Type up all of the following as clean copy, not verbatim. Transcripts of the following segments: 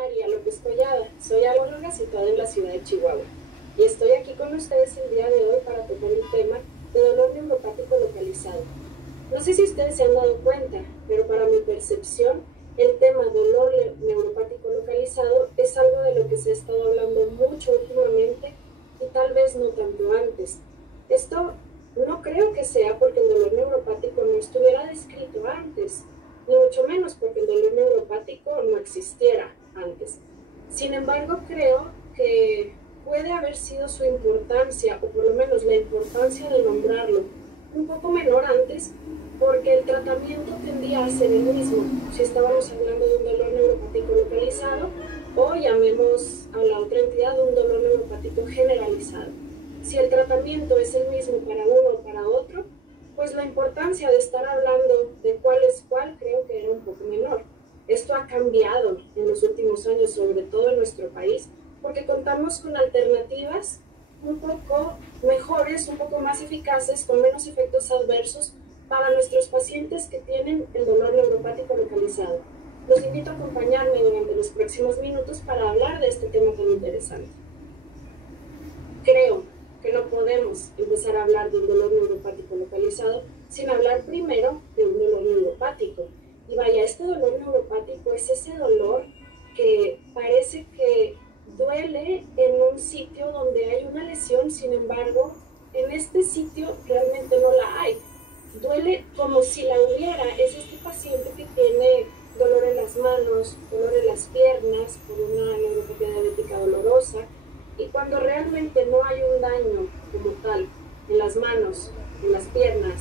María López Collada, soy alóloga situada en la ciudad de Chihuahua y estoy aquí con ustedes el día de hoy para tocar el tema de dolor neuropático localizado. No sé si ustedes se han dado cuenta, pero para mi percepción, el tema dolor neuropático localizado es algo de lo que se ha estado hablando mucho últimamente y tal vez no tanto antes. Esto no creo que sea porque el dolor neuropático no estuviera descrito antes, ni mucho menos porque el dolor neuropático no existiera antes. Sin embargo, creo que puede haber sido su importancia, o por lo menos la importancia de nombrarlo, un poco menor antes, porque el tratamiento tendía a ser el mismo. Si estábamos hablando de un dolor neuropático localizado, o llamemos a la otra entidad un dolor neuropático generalizado. Si el tratamiento es el mismo para uno o para otro, pues la importancia de estar hablando de cuál es cuál creo que era un poco menor. Esto ha cambiado en los últimos años, sobre todo en nuestro país, porque contamos con alternativas un poco mejores, un poco más eficaces, con menos efectos adversos para nuestros pacientes que tienen el dolor neuropático localizado. Los invito a acompañarme durante los próximos minutos para hablar de este tema tan interesante. Creo que no podemos empezar a hablar de un dolor neuropático localizado sin hablar primero de un dolor neuropático. Y vaya, este dolor neuropático es ese dolor que parece que duele en un sitio donde hay una lesión, sin embargo, en este sitio realmente no la hay. Duele como si la hubiera. Es este paciente que tiene dolor en las manos, dolor en las piernas por una neuropatía diabética dolorosa, y cuando realmente no hay un daño como tal en las manos, en las piernas,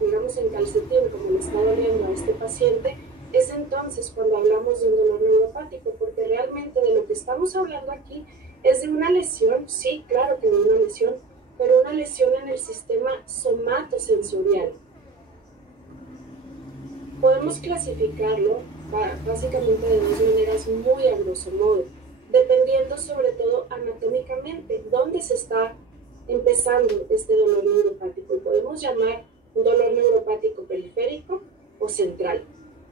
digamos en calcetín, como le está doliendo a este paciente, es entonces cuando hablamos de un dolor neuropático, porque realmente de lo que estamos hablando aquí es de una lesión, sí, claro que de una lesión, pero una lesión en el sistema somatosensorial. Podemos clasificarlo básicamente de dos maneras muy a grosso modo, dependiendo sobre todo anatómicamente dónde se está empezando este dolor neuropático. Y podemos llamar un dolor neuropático periférico o central.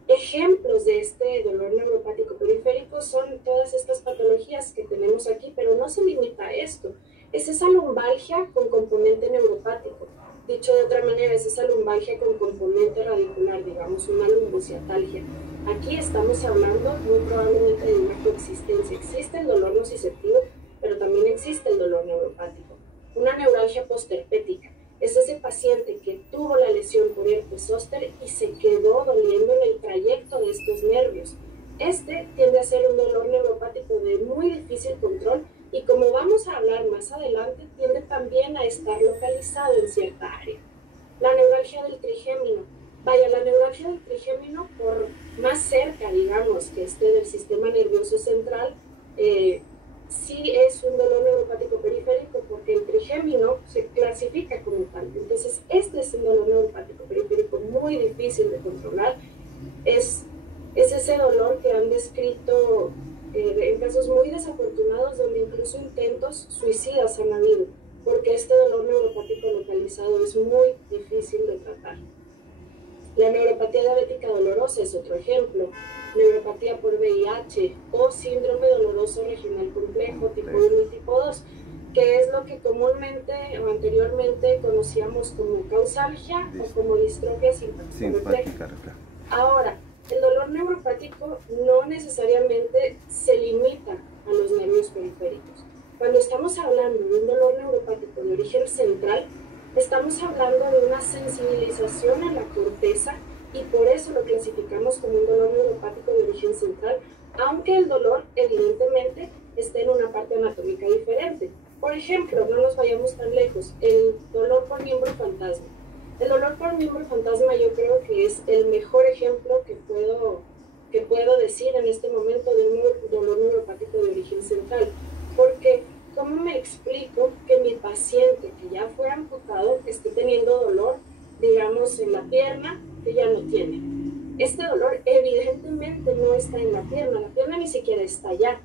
Ejemplos de este dolor neuropático periférico son todas estas patologías que tenemos aquí, pero no se limita a esto. Es esa lumbalgia con componente neuropático. Dicho de otra manera, es esa lumbalgia con componente radicular, digamos una lumbociatalgia. Aquí estamos hablando muy probablemente de una coexistencia. Existe el dolor nociceptivo, pero también existe el dolor neuropático. Una neuralgia posterpética es ese paciente que tuvo la lesión por herpes zóster y se quedó doliendo en el trayecto de estos nervios. Este tiende a ser un dolor neuropático de muy difícil control y, como vamos a hablar más adelante, tiende también a estar localizado en cierta área. La neuralgia del trigémino. Vaya, la neuralgia del trigémino, por más cerca, digamos, que esté del sistema nervioso central, sí es un dolor neuropático periférico porque el trigémino se clasifica como tal. Entonces, este es un dolor neuropático periférico muy difícil de controlar. Es ese dolor que han descrito en casos muy desafortunados, donde incluso intentos suicidas han habido, porque este dolor neuropático localizado es muy difícil de tratar. La neuropatía diabética dolorosa es otro ejemplo, neuropatía por VIH o síndrome doloroso regional complejo tipo 1 y tipo 2, que es lo que comúnmente o anteriormente conocíamos como causalgia o como distrofia simpática. Ahora, el dolor neuropático no necesariamente se limita a los nervios periféricos. Cuando estamos hablando de un dolor neuropático de origen central, estamos hablando de una sensibilización en la corteza y por eso lo clasificamos como un dolor neuropático de origen central, aunque el dolor evidentemente esté en una parte anatómica diferente. Por ejemplo, no nos vayamos tan lejos, el dolor por miembro fantasma. El dolor por miembro fantasma yo creo que es el mejor ejemplo que puedo decir en este momento de un dolor neuropático de origen central, porque ¿cómo me explico que mi paciente que ya fue amputado esté teniendo dolor, digamos, en la pierna que ya no tiene? Este dolor evidentemente no está en la pierna ni siquiera está allá,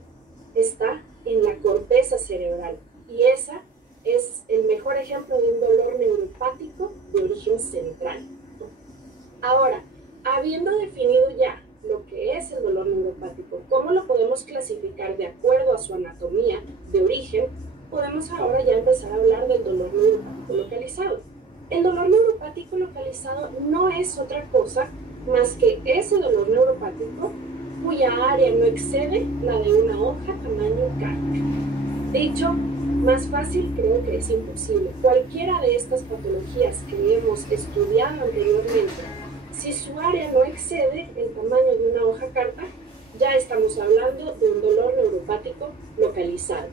está en la corteza cerebral, y esa es el mejor ejemplo de un dolor neuropático de origen central. Ahora, habiendo definido ya lo que es el dolor neuropático, cómo lo podemos clasificar de acuerdo a su anatomía de origen, podemos ahora ya empezar a hablar del dolor neuropático localizado. El dolor neuropático localizado no es otra cosa más que ese dolor neuropático cuya área no excede la de una hoja tamaño carta. Dicho más fácil, creo que es imposible. Cualquiera de estas patologías que hemos estudiado anteriormente, si su área no excede el tamaño de una hoja carta, ya estamos hablando de un dolor neuropático localizado.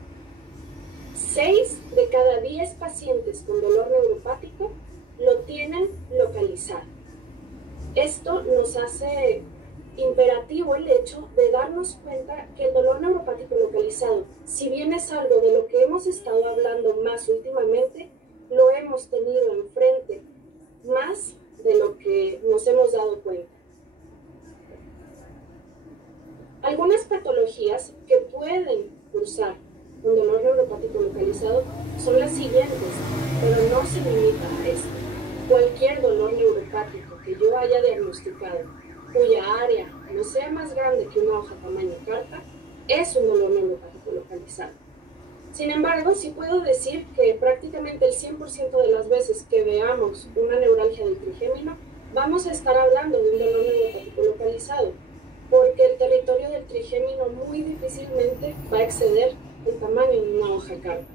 6 de cada 10 pacientes con dolor neuropático lo tienen localizado. Esto nos hace imperativo el hecho de darnos cuenta que el dolor neuropático localizado, si bien es algo de lo que hemos estado hablando más últimamente, lo hemos tenido enfrente más de lo que nos hemos dado cuenta. Algunas patologías que pueden cursar un dolor neuropático localizado son las siguientes, pero no se limitan a esto. Cualquier dolor neuropático que yo haya diagnosticado, cuya área no sea más grande que una hoja tamaño carta, es un dolor neuropático localizado. Sin embargo, sí puedo decir que prácticamente el 100% de las veces que veamos una neuralgia del trigémino, vamos a estar hablando de un dolor neuropático localizado, porque el territorio del trigémino muy difícilmente va a exceder el tamaño de una hoja carta.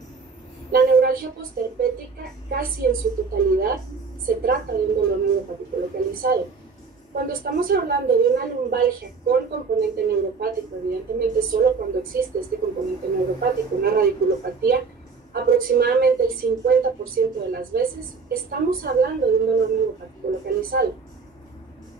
La neuralgia postherpética, casi en su totalidad, se trata de un dolor neuropático localizado. Cuando estamos hablando de una lumbalgia con componente neuropático, evidentemente solo cuando existe este componente neuropático, una radiculopatía, aproximadamente el 50% de las veces estamos hablando de un dolor neuropático localizado.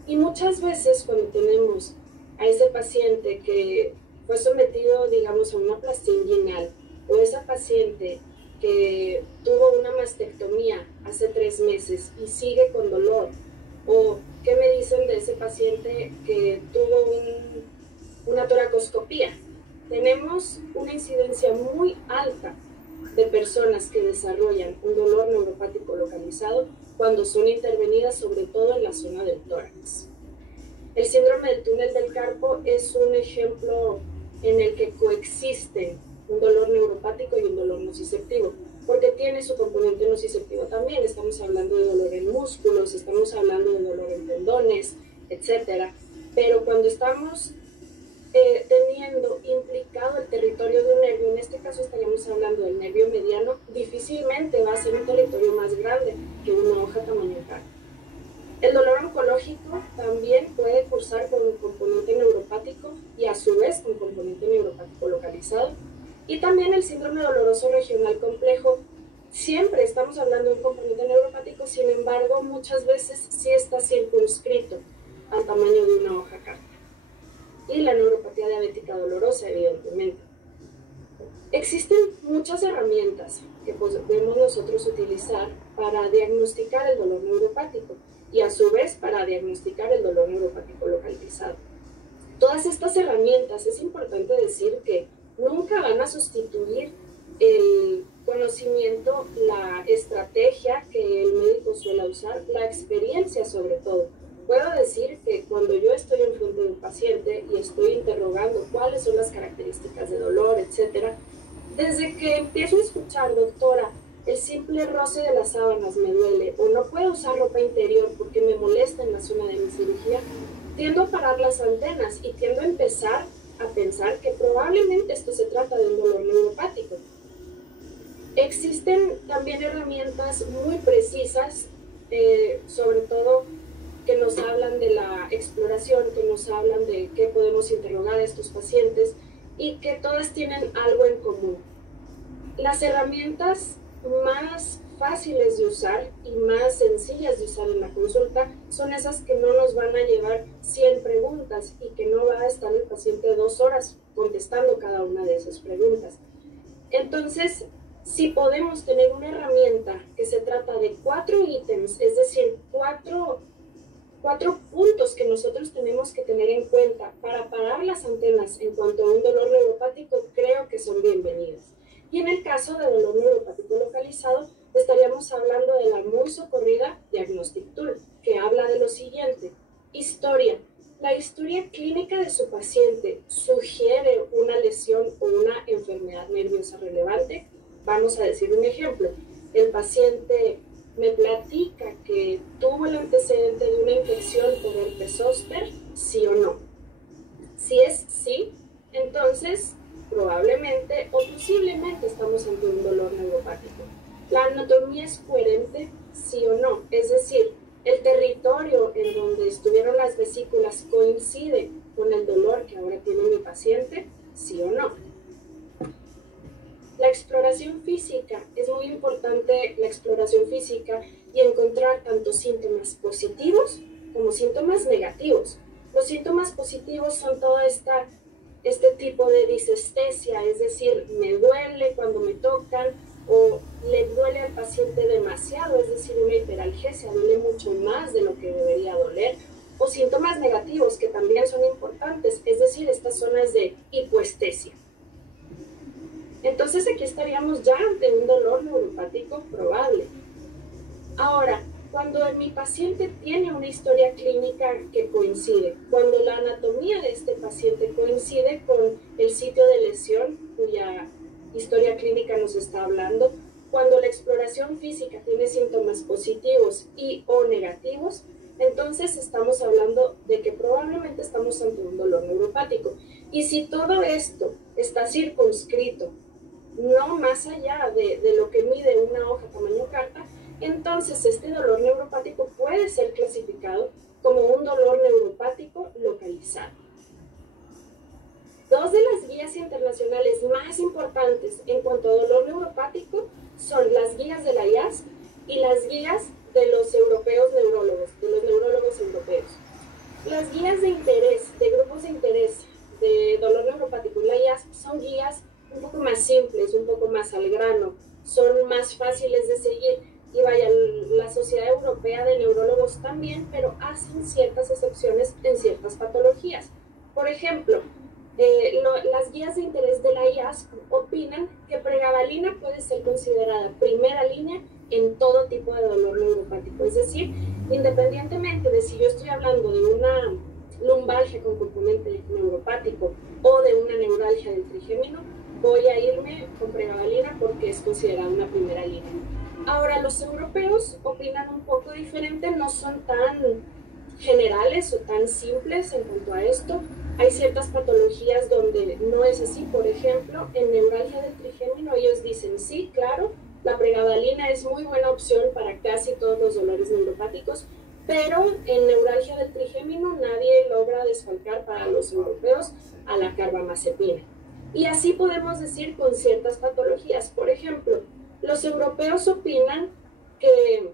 Y muchas veces cuando tenemos a ese paciente que fue sometido, digamos, a una plastia inguinal, o esa paciente que tuvo una mastectomía hace 3 meses y sigue con dolor, o qué me dicen de ese paciente que tuvo una toracoscopía. Tenemos una incidencia muy alta de personas que desarrollan un dolor neuropático localizado cuando son intervenidas, sobre todo en la zona del tórax. El síndrome del túnel del carpo es un ejemplo en el que coexisten un dolor neuropático y un dolor nociceptivo, porque tiene su componente nociceptivo también. Estamos hablando de dolor en músculos, estamos hablando de dolor en tendones, etc. Pero cuando estamos teniendo implicado el territorio de un nervio, en este caso estaríamos hablando del nervio mediano, difícilmente va a ser un territorio más grande que una hoja tamaño carta. El dolor oncológico también puede cursar con un componente neuropático y a su vez con componente neuropático localizado. Y también el síndrome doloroso regional complejo, siempre estamos hablando de un componente neuropático, sin embargo, muchas veces sí está circunscrito al tamaño de una hoja carta. Y la neuropatía diabética dolorosa, evidentemente. Existen muchas herramientas que podemos nosotros utilizar para diagnosticar el dolor neuropático y a su vez para diagnosticar el dolor neuropático localizado. Todas estas herramientas, es importante decir que nunca van a sustituir el conocimiento, la estrategia que el médico suele usar, la experiencia sobre todo. Puedo decir que cuando yo estoy enfrente de un paciente y estoy interrogando cuáles son las características de dolor, etc., desde que empiezo a escuchar, doctora, el simple roce de las sábanas me duele, o no puedo usar ropa interior porque me molesta en la zona de mi cirugía, tiendo a parar las antenas y tiendo a empezar a pensar que probablemente esto se trata de un dolor neuropático. Existen también herramientas muy precisas, sobre todo que nos hablan de la exploración, que nos hablan de qué podemos interrogar a estos pacientes y que todas tienen algo en común. Las herramientas más fáciles de usar y más sencillas de usar en la consulta son esas que no nos van a llevar 100 preguntas y que no va a estar el paciente 2 horas contestando cada una de esas preguntas. Entonces, si podemos tener una herramienta que se trata de 4 ítems, es decir, cuatro puntos que nosotros tenemos que tener en cuenta para parar las antenas en cuanto a un dolor neuropático, creo que son bienvenidas. Y en el caso de dolor neuropático localizado, estaríamos hablando de la muy socorrida Diagnostic Tool, que habla de lo siguiente. Historia. la historia clínica de su paciente sugiere una lesión o una enfermedad nerviosa relevante. Vamos a decir un ejemplo. El paciente me platica que tuvo el antecedente de una infección por herpes zóster, sí o no. Si es sí, entonces probablemente o posiblemente estamos ante un dolor neuropático. La anatomía es coherente, sí o no, es decir, el territorio en donde estuvieron las vesículas coincide con el dolor que ahora tiene mi paciente, sí o no. La exploración física, es muy importante la exploración física y encontrar tanto síntomas positivos como síntomas negativos. Los síntomas positivos son todo este tipo de disestesia, es decir, me duele cuando me tocan o le duele al paciente demasiado, es decir, una hiperalgesia, duele mucho más de lo que debería doler, o síntomas negativos que también son importantes, es decir, estas zonas de hipoestesia. Entonces aquí estaríamos ya ante un dolor neuropático probable. Ahora, cuando mi paciente tiene una historia clínica que coincide, cuando la anatomía de este paciente coincide con el sitio de lesión cuya historia clínica nos está hablando, cuando la exploración física tiene síntomas positivos y o negativos, entonces estamos hablando de que probablemente estamos ante un dolor neuropático. Y si todo esto está circunscrito, no más allá de lo que mide una hoja tamaño carta, entonces este dolor neuropático puede ser clasificado como un dolor neuropático localizado. Dos de las guías internacionales más importantes en cuanto a dolor neuropático son las guías de la IASP y las guías de los europeos neurólogos, de los neurólogos europeos. Las guías de interés, de grupos de interés de dolor neuropático y la IASP son guías un poco más simples, un poco más al grano, son más fáciles de seguir. Y vaya, la Sociedad Europea de Neurólogos también, pero hacen ciertas excepciones en ciertas patologías. Por ejemplo, las guías de interés de la IASP opinan que pregabalina puede ser considerada primera línea en todo tipo de dolor neuropático. Es decir, independientemente de si yo estoy hablando de una lumbalgia con componente neuropático o de una neuralgia del trigémino, voy a irme con pregabalina porque es considerada una primera línea. Ahora, los europeos opinan un poco diferente, no son tan generales o tan simples en cuanto a esto. Hay ciertas patologías donde no es así. Por ejemplo, en neuralgia del trigémino ellos dicen sí, claro, la pregabalina es muy buena opción para casi todos los dolores neuropáticos, pero en neuralgia del trigémino nadie logra desfalcar para los europeos a la carbamazepina. Y así podemos decir con ciertas patologías. Por ejemplo, los europeos opinan que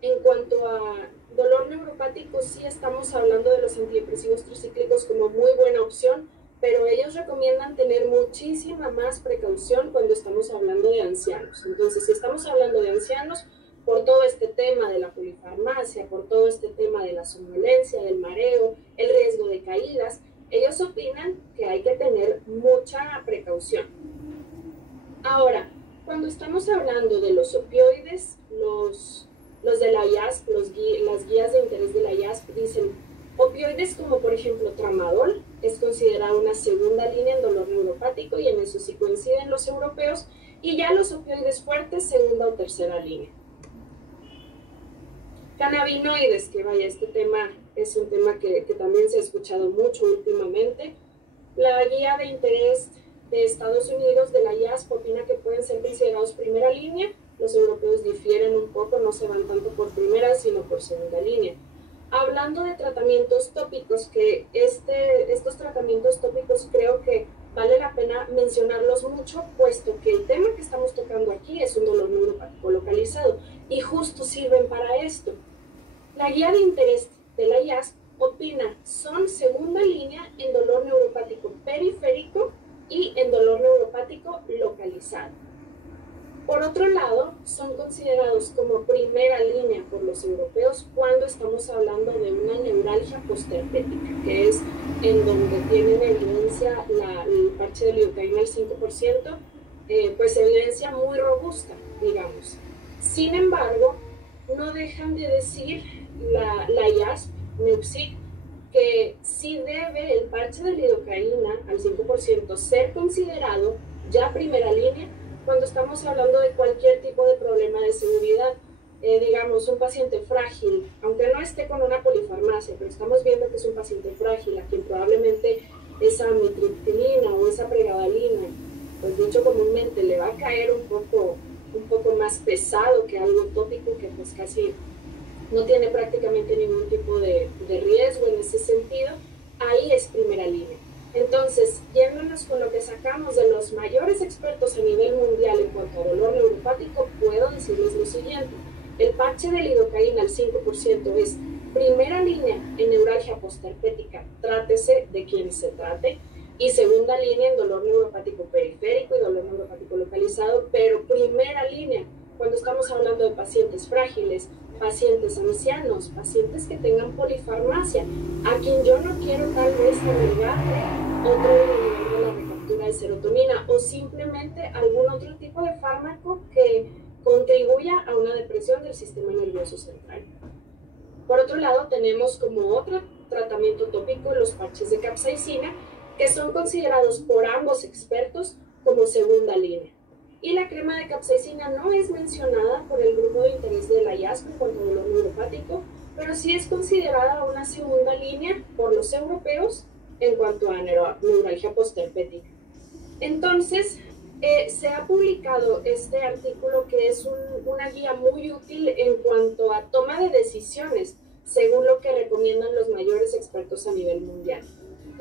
en cuanto a dolor neuropático sí estamos hablando de los antidepresivos tricíclicos como muy buena opción, pero ellos recomiendan tener muchísima más precaución cuando estamos hablando de ancianos. Entonces, si estamos hablando de ancianos, por todo este tema de la polifarmacia, por todo este tema de la somnolencia, del mareo, el riesgo de caídas, ellos opinan que hay que tener mucha precaución. Ahora, cuando estamos hablando de los opioides, los de la IASP, las guías de interés de la IASP dicen opioides como por ejemplo tramadol es considerada una segunda línea en dolor neuropático y en eso sí coinciden los europeos, y ya los opioides fuertes segunda o tercera línea. Cannabinoides, que vaya, este tema es un tema que también se ha escuchado mucho últimamente. La guía de interés de Estados Unidos de la IASP opina que pueden ser considerados primera línea. Los europeos difieren un poco, no se van tanto por primera sino por segunda línea. Hablando de tratamientos tópicos, que estos tratamientos tópicos creo que vale la pena mencionarlos mucho, puesto que el tema que estamos tocando aquí es un dolor neuropático localizado y justo sirven para esto. La guía de interés de la IASP opina son segunda línea en dolor neuropático periférico y en dolor neuropático localizado. Por otro lado, son considerados como primera línea por los europeos cuando estamos hablando de una neuralgia postherpética, que es en donde tienen evidencia el parche de lidocaína al 5%, pues evidencia muy robusta, digamos. Sin embargo, no dejan de decir la IASP, NEUPSIC, que sí debe el parche de lidocaína al 5% ser considerado ya primera línea cuando estamos hablando de cualquier tipo de problema de seguridad. Digamos, un paciente frágil, aunque no esté con una polifarmacia, pero estamos viendo que es un paciente frágil, a quien probablemente esa amitriptilina o esa pregabalina, pues dicho comúnmente, le va a caer un poco más pesado que algo tópico que pues casi no tiene prácticamente ningún tipo de riesgo en ese sentido, ahí es primera línea. Entonces, yéndonos con lo que sacamos de los mayores expertos a nivel mundial en cuanto a dolor neuropático, puedo decirles lo siguiente: el parche de lidocaína al 5% es primera línea en neuralgia postherpética, trátese de quien se trate, y segunda línea en dolor neuropático periférico y dolor neuropático localizado, pero primera línea cuando estamos hablando de pacientes frágiles, pacientes ancianos, pacientes que tengan polifarmacia, a quien yo no quiero tal vez agregarle otro inhibidor de la recaptura de serotonina o simplemente algún otro tipo de fármaco que contribuya a una depresión del sistema nervioso central. Por otro lado, tenemos como otro tratamiento tópico los parches de capsaicina, que son considerados por ambos expertos como segunda línea. Y la crema de capsaicina no es mencionada por el grupo de interés del hallazgo en cuanto a dolor neuropático, pero sí es considerada una segunda línea por los europeos en cuanto a neuralgia postherpética. Entonces, se ha publicado este artículo que es una guía muy útil en cuanto a toma de decisiones, según lo que recomiendan los mayores expertos a nivel mundial.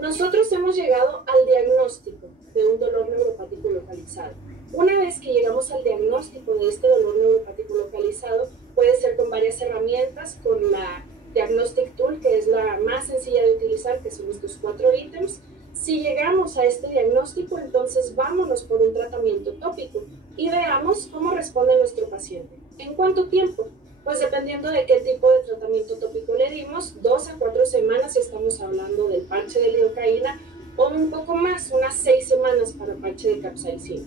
Nosotros hemos llegado al diagnóstico de un dolor neuropático localizado. Una vez que llegamos al diagnóstico de este dolor neuropático localizado, puede ser con varias herramientas, con la Diagnostic Tool, que es la más sencilla de utilizar, que son estos 4 ítems. Si llegamos a este diagnóstico, entonces vámonos por un tratamiento tópico y veamos cómo responde nuestro paciente. ¿En cuánto tiempo? Pues dependiendo de qué tipo de tratamiento tópico le dimos, 2 a 4 semanas si estamos hablando del parche de lidocaína, o un poco más, unas 6 semanas para el parche de capsaicina.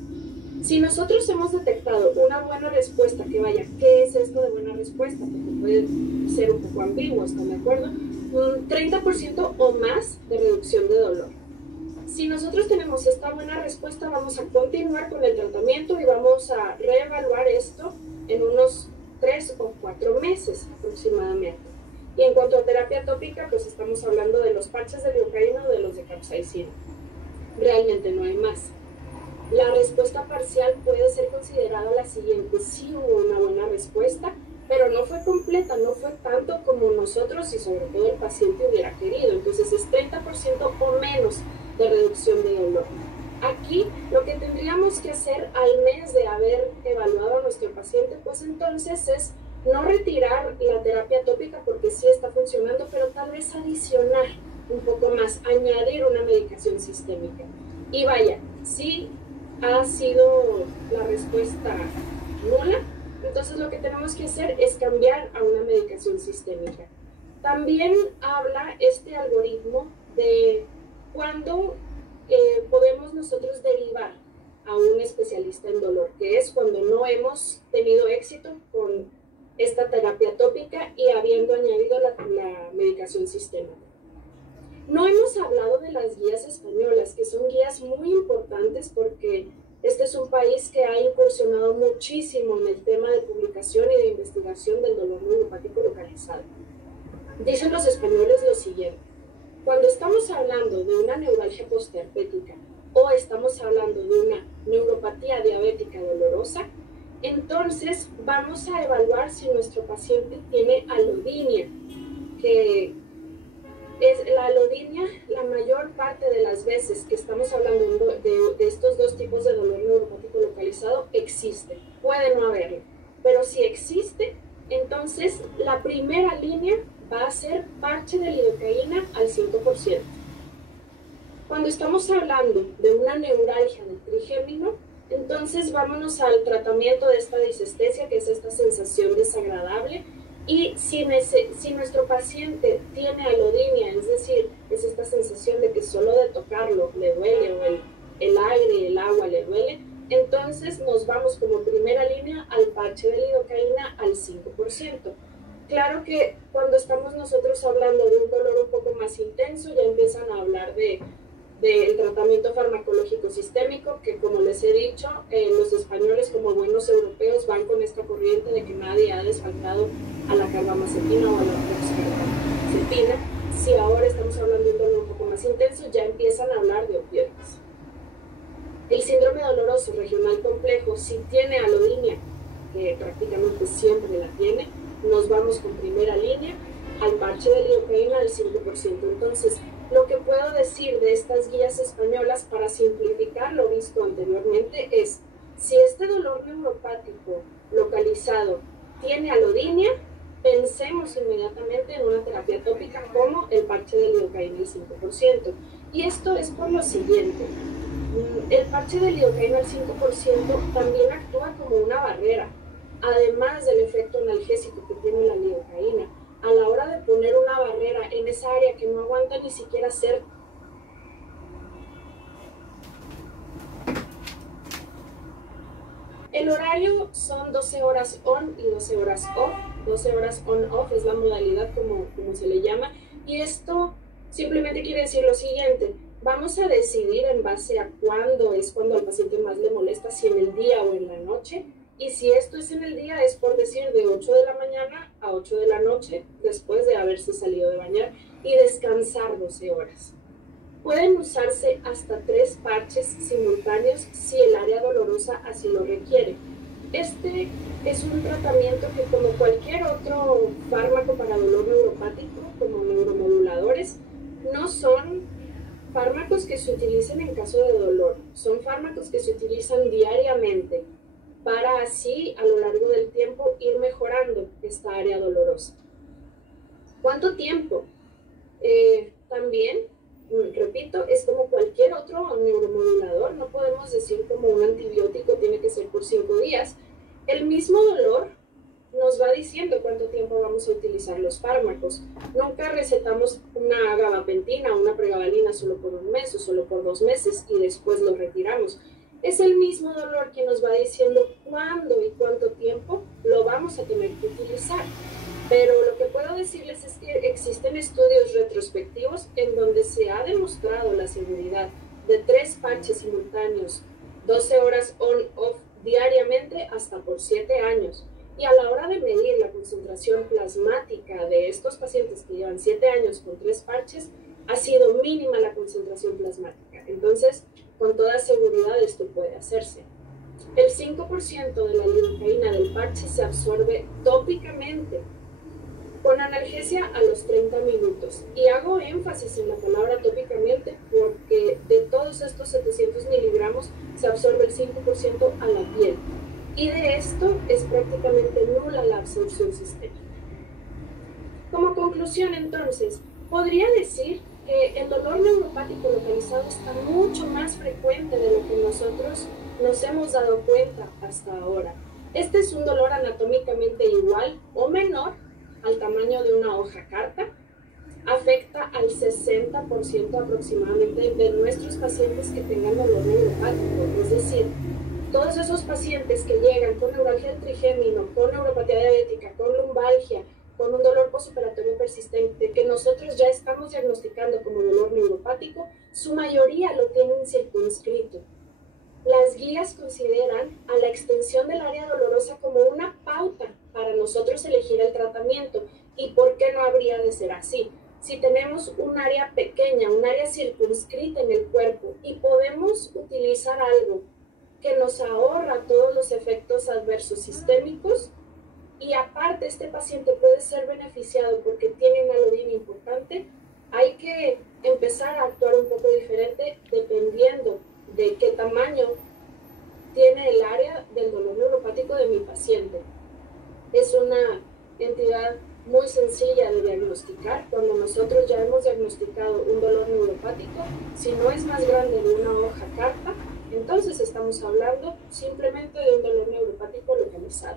Si nosotros hemos detectado una buena respuesta, que vaya, ¿qué es esto de buena respuesta? Porque puede ser un poco ambiguo, ¿están de acuerdo? Un 30% o más de reducción de dolor. Si nosotros tenemos esta buena respuesta, vamos a continuar con el tratamiento y vamos a reevaluar esto en unos 3 o 4 meses aproximadamente. Y en cuanto a terapia tópica, pues estamos hablando de los parches de lidocaína o de los de capsaicina. Realmente no hay más. La respuesta parcial puede ser considerada la siguiente: sí hubo una buena respuesta, pero no fue completa, no fue tanto como nosotros y sobre todo el paciente hubiera querido. Entonces es 30% o menos de reducción de dolor. Aquí lo que tendríamos que hacer al mes de haber evaluado a nuestro paciente, pues entonces es no retirar la terapia tópica porque sí está funcionando, pero tal vez adicionar un poco más, añadir una medicación sistémica. Y vaya, si ha sido la respuesta nula, entonces lo que tenemos que hacer es cambiar a una medicación sistémica. También habla este algoritmo de cuándo podemos nosotros derivar a un especialista en dolor, que es cuando no hemos tenido éxito con esta terapia tópica y habiendo añadido la medicación sistémica. No hemos hablado de las guías españolas, que son guías muy importantes porque este es un país que ha incursionado muchísimo en el tema de publicación y de investigación del dolor neuropático localizado. Dicen los españoles lo siguiente: cuando estamos hablando de una neuralgia postherpética o estamos hablando de una neuropatía diabética dolorosa, entonces vamos a evaluar si nuestro paciente tiene alodinia, que es la alodinia. La mayor parte de las veces que estamos hablando de estos dos tipos de dolor neuropático localizado existe, puede no haberlo, pero si existe, entonces la primera línea va a ser parche de lidocaína al 5%. Cuando estamos hablando de una neuralgia del trigémino, entonces vámonos al tratamiento de esta disestesia, que es esta sensación desagradable. Y si nuestro paciente tiene alodinia, es decir, es esta sensación de que solo de tocarlo le duele, o el aire, el agua le duele, entonces nos vamos como primera línea al parche de lidocaína al 5%. Claro que cuando estamos nosotros hablando de un dolor un poco más intenso, ya empiezan a hablar del tratamiento farmacológico sistémico, que como les he dicho, los españoles como buenos europeos van con esta corriente de que nadie ha desfalcado a la carbamazepina o a la oxcarbazepina. Si ahora estamos hablando de un dolor un poco más intenso, ya empiezan a hablar de opioides. El síndrome doloroso regional complejo, si tiene alodinia, que prácticamente siempre la tiene, nos vamos con primera línea al parche de lidocaína al 5%. Entonces, lo que puedo decir de estas guías españolas para simplificar lo visto anteriormente es, si este dolor neuropático localizado tiene alodinia, pensemos inmediatamente en una terapia tópica como el parche de lidocaína al 5%. Y esto es por lo siguiente. El parche de lidocaína al 5% también actúa como una barrera, además del efecto analgésico que tiene la lidocaína. A la hora de poner una barrera en esa área que no aguanta ni siquiera ser el horario son 12 horas on y 12 horas off. 12 horas on-off es la modalidad como se le llama. Y esto simplemente quiere decir lo siguiente. Vamos a decidir en base a cuándo es cuando al paciente más le molesta, si en el día o en la noche. Y si esto es en el día, es por decir de 8 de la mañana a 8 de la noche, después de haberse salido de bañar, y descansar 12 horas. Pueden usarse hasta 3 parches simultáneos si el área dolorosa así lo requiere. Este es un tratamiento que, como cualquier otro fármaco para dolor neuropático, como neuromoduladores, no son fármacos que se utilicen en caso de dolor. Son fármacos que se utilizan diariamente para así, a lo largo del tiempo, ir mejorando esta área dolorosa. ¿Cuánto tiempo? También, repito, es como cualquier otro neuromodulador. No podemos decir como un antibiótico tiene que ser por 5 días. El mismo dolor nos va diciendo cuánto tiempo vamos a utilizar los fármacos. Nunca recetamos una gabapentina o una pregabalina solo por un mes o solo por 2 meses y después lo retiramos. Es el mismo dolor que nos va diciendo cuándo y cuánto tiempo lo vamos a tener que utilizar. Pero lo que puedo decirles es que existen estudios retrospectivos en donde se ha demostrado la seguridad de 3 parches simultáneos, 12 horas on-off diariamente hasta por 7 años. Y a la hora de medir la concentración plasmática de estos pacientes que llevan 7 años con 3 parches, ha sido mínima la concentración plasmática. Entonces, con toda seguridad esto puede hacerse. El 5% de la lidocaína del parche se absorbe tópicamente con analgesia a los 30 minutos. Y hago énfasis en la palabra tópicamente porque de todos estos 700 miligramos se absorbe el 5% a la piel. Y de esto es prácticamente nula la absorción sistémica. Como conclusión, entonces, podría decir que el dolor neuropático localizado está mucho más frecuente de lo que nosotros nos hemos dado cuenta hasta ahora. Este es un dolor anatómicamente igual o menor al tamaño de una hoja carta. Afecta al 60% aproximadamente de nuestros pacientes que tengan dolor neuropático, es decir, todos esos pacientes que llegan con neuralgia del trigémino, con neuropatía diabética, con lumbalgia, con un dolor postoperatorio persistente, que nosotros ya estamos diagnosticando como dolor neuropático, su mayoría lo tienen circunscrito. Las guías consideran a la extensión del área dolorosa como una pauta para nosotros elegir el tratamiento. ¿Y por qué no habría de ser así? Si tenemos un área pequeña, un área circunscrita en el cuerpo y podemos utilizar algo que nos ahorra todos los efectos adversos sistémicos, y aparte este paciente puede ser beneficiado porque tiene una alodinia importante, hay que empezar a actuar un poco diferente dependiendo de qué tamaño tiene el área del dolor neuropático de mi paciente. Es una entidad muy sencilla de diagnosticar. Cuando nosotros ya hemos diagnosticado un dolor neuropático, si no es más grande de una hoja carta, entonces estamos hablando simplemente de un dolor neuropático localizado.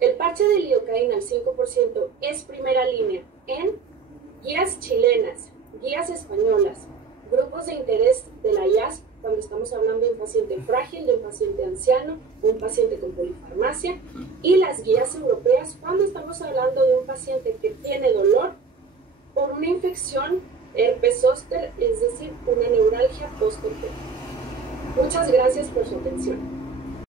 El parche de lidocaína al 5% es primera línea en guías chilenas, guías españolas, grupos de interés de la IASP cuando estamos hablando de un paciente frágil, de un paciente anciano, un paciente con polifarmacia, y las guías europeas cuando estamos hablando de un paciente que tiene dolor por una infección herpes zóster, es decir, una neuralgia post-herpética. Muchas gracias por su atención.